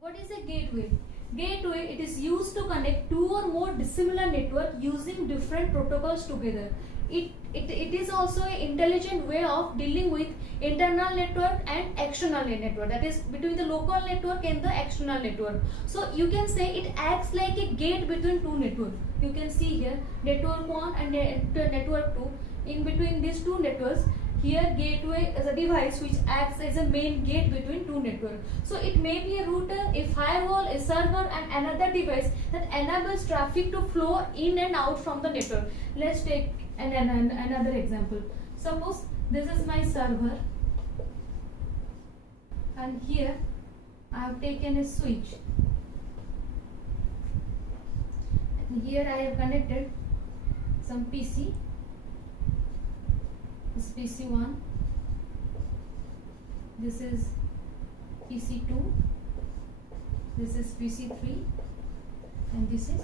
What is a gateway? Gateway, it is used to connect two or more dissimilar network using different protocols together. It is also an intelligent way of dealing with internal network and external network, that is between the local network and the external network. So you can say it acts like a gate between two networks. You can see here network 1 and network 2. In between these two networks, here gateway is a device which acts as a main gate between two networks. So it may be a router, a firewall, a server and another device that enables traffic to flow in and out from the network. Let's take another example. Suppose this is my server and here I have taken a switch. And here I have connected some PC. This is PC1, this is PC2, this is PC3 and this is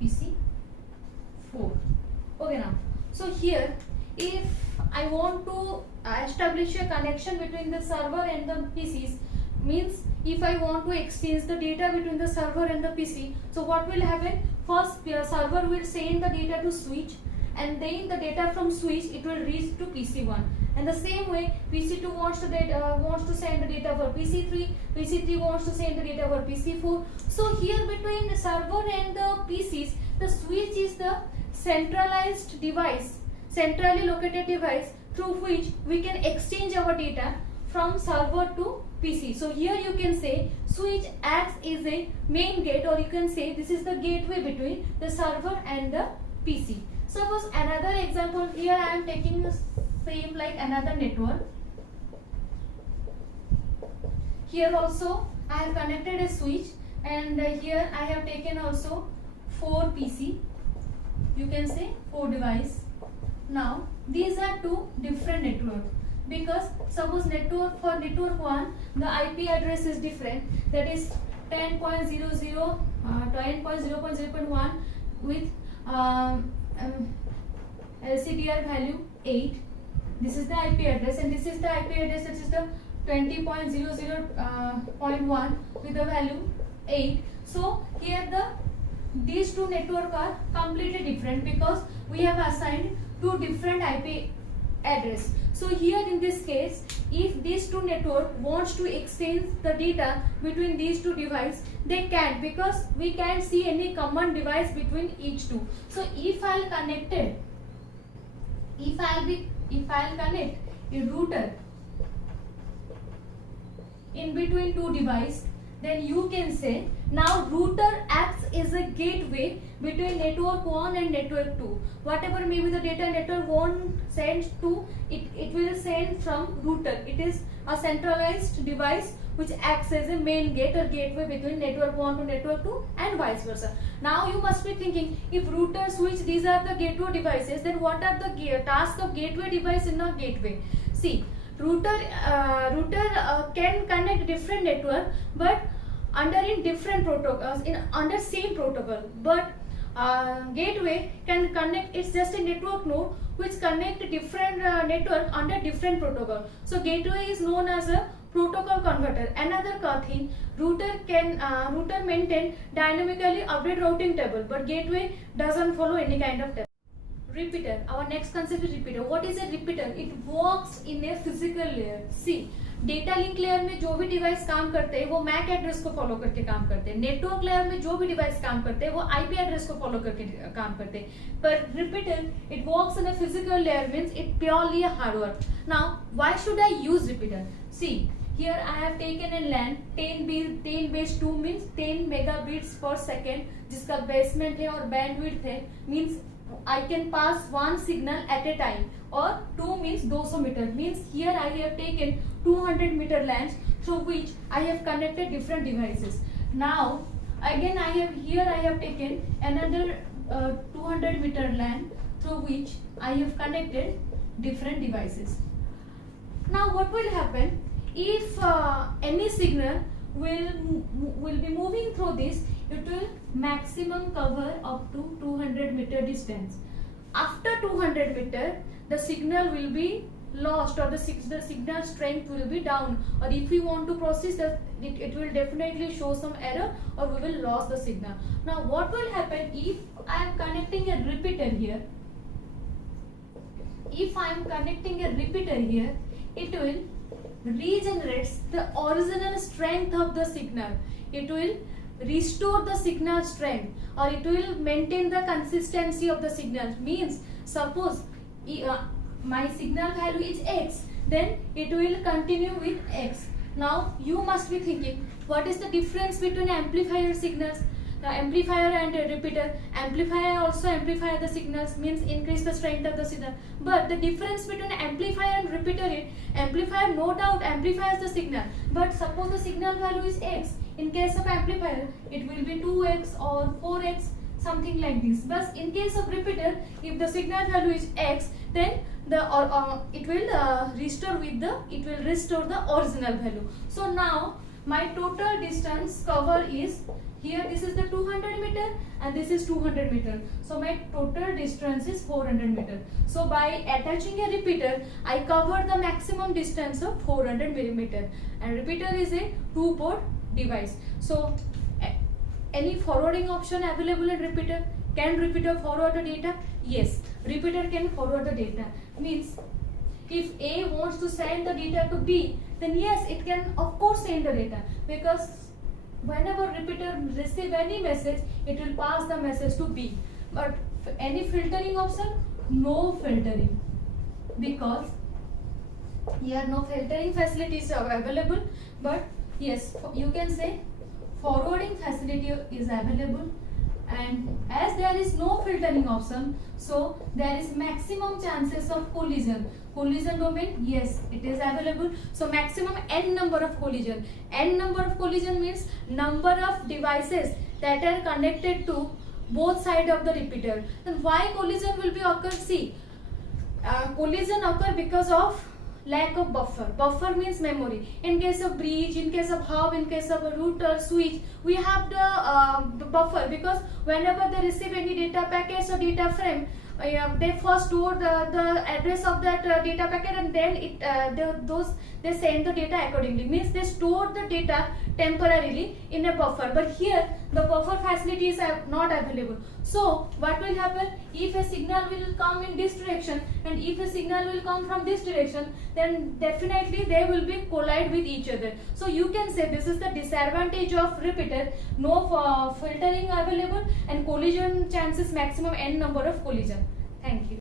PC4. Okay, now so here if I want to establish a connection between the server and the PCs, means if I want to exchange the data between the server and the PC, so what will happen? First server will send the data to switch, and then the data from switch it will reach to PC1, and the same way PC2 wants to send the data for PC3, PC3 wants to send the data for PC4. So here between the server and the PCs, the switch is the centralized device, centrally located device through which we can exchange our data from server to PC. So here you can say switch acts as a main gate, or you can say this is the gateway between the server and the PC. Suppose another example, here I am taking the same like another network. Here also I have connected a switch, and here I have taken also 4 PC. You can say 4 device. Now these are two different networks, because suppose network for network 1 the IP address is different, that is 10.0.0.1 with LCDR value 8. This is the IP address, and this is the IP address, this is the 20.00.1 with the value 8. So here these two networks are completely different because we have assigned two different IP address. So here in this case, if these two network wants to exchange the data between these two devices, they can't, because we can't see any common device between each two. So if I'll connect a router in between two devices, then you can say now router acts as a gateway between network 1 and network 2. Whatever may be the data network 1 sends to, it will send from router. It is a centralized device which acts as a main gate or gateway between network 1 to network 2 and vice versa. Now you must be thinking, if router, switch, these are the gateway devices, then what are the tasks of gateway device in a gateway? See, router can connect different network, but under different protocols, under same protocol. But gateway can connect, it's just a network node which connect different network under different protocol. So gateway is known as a protocol converter. Another thing, router maintain dynamically update routing table, but gateway doesn't follow any kind of table. Repeater, our next concept is repeater. What is a repeater? It works in a physical layer. See, data link layer में जो भी device काम करते हैं वो Mac address को follow करके काम करते हैं. नेटवर्क लेयर में जो भी डिवाइस काम करते हैं वो आईपी एड्रेस को फॉलो करके काम करते हैं. पर repeater it works in a physical layer, means it purely a hardware. Now why should I use repeater? See, here I have taken a LAN 10 base 2 means 10 megabits per second, जिसका basement है और bandwidth है, means I can pass one signal at a time, or 2 means 200 meter, means here I have taken 200 meter LANs through which I have connected different devices. Now again I have taken another 200 meter LAN through which I have connected different devices. Now what will happen if any signal will be moving through this? It will maximum cover up to 200 meter distance. After 200 meter, the signal will be lost, or the signal strength will be down, or if we want to process that, it will definitely show some error, or we will lose the signal. Now what will happen if I am connecting a repeater here? If I am connecting a repeater here, it will regenerate the original strength of the signal. It will restore the signal strength, or it will maintain the consistency of the signal. Means suppose my signal value is x, then it will continue with x. Now you must be thinking, what is the difference between amplifier signals? The amplifier and a repeater. Amplifier also amplify the signals, means increase the strength of the signal. But the difference between amplifier and repeater is, amplifier no doubt amplifies the signal, but suppose the signal value is x. In case of amplifier, it will be 2x or 4x, something like this. But in case of repeater, if the signal value is x, then the it will restore the original value. So now my total distance cover is, here this is the 200 meter and this is 200 meter. So my total distance is 400 meter. So by attaching a repeater, I cover the maximum distance of 400 millimeter. And repeater is a 2-port device. So any forwarding option available in repeater? Can repeater forward the data? Yes, repeater can forward the data. Means if A wants to send the data to B, then yes, it can of course send the data, because whenever repeater receive any message, it will pass the message to B. But any filtering option? No filtering, because here no filtering facilities are available. But yes, you can say forwarding facility is available. And as there is no filtering option, so there is maximum chances of collision. Collision domain, yes, it is available. So maximum n number of collision. N number of collision means number of devices that are connected to both sides of the repeater. Then why collision will be occur? See, collision occur because of lack of buffer. Buffer means memory. In case of bridge, in case of hub, in case of a router, switch, we have the buffer, because whenever they receive any data packets or data frame, they first store the address of that data packet, and then they send the data accordingly. Means they store the data temporarily in a buffer. But here the buffer facilities are not available. So what will happen? If a signal will come in this direction and if a signal will come from this direction, then definitely they will be collide with each other. So you can say this is the disadvantage of repeater. No filtering available, and collision chances maximum n number of collision. Thank you.